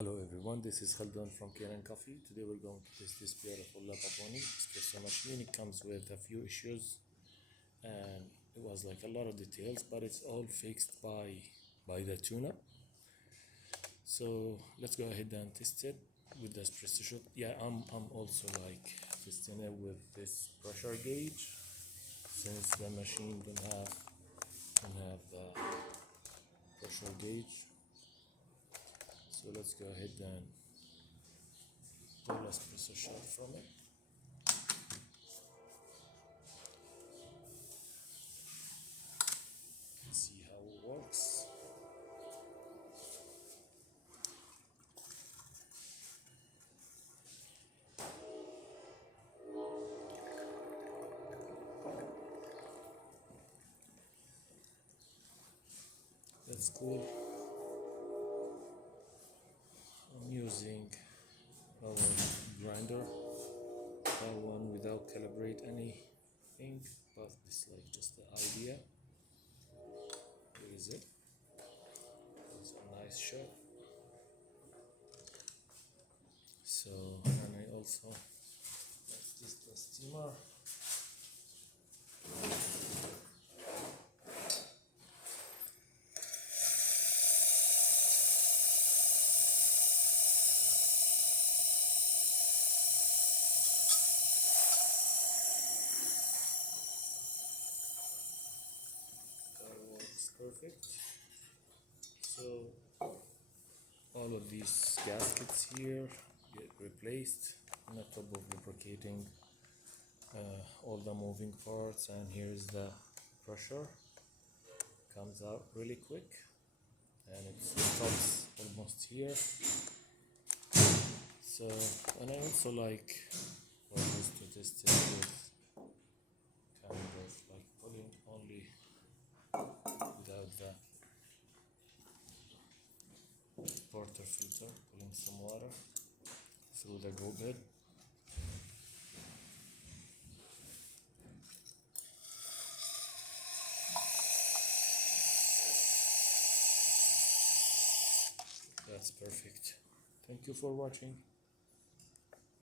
Hello everyone, this is Khaldun from Kanen Coffee. Today we're going to test this beautiful Pavoni espresso machine. It comes with a few issues and it was like a lot of details, but it's all fixed by the tune-up. So let's go ahead and test it with the espresso shot. Yeah, I'm also like testing it with this pressure gauge since the machine don't have the pressure gauge. So let's go ahead and pull a espresso shot from it. See how it works. That's cool. I'm using our grinder, that one without calibrate anything, but it's like just the idea. Here is it. It's a nice shot. So, and I also, that's just the steamer. That works perfect. So all of these gaskets here get replaced on top of lubricating all the moving parts, and here's the pressure. Comes out really quick and it stops almost here. So, and I also like always to test it with kind of like pulling only without the porter filter, pulling some water through the go bed. That's perfect. Thank you for watching.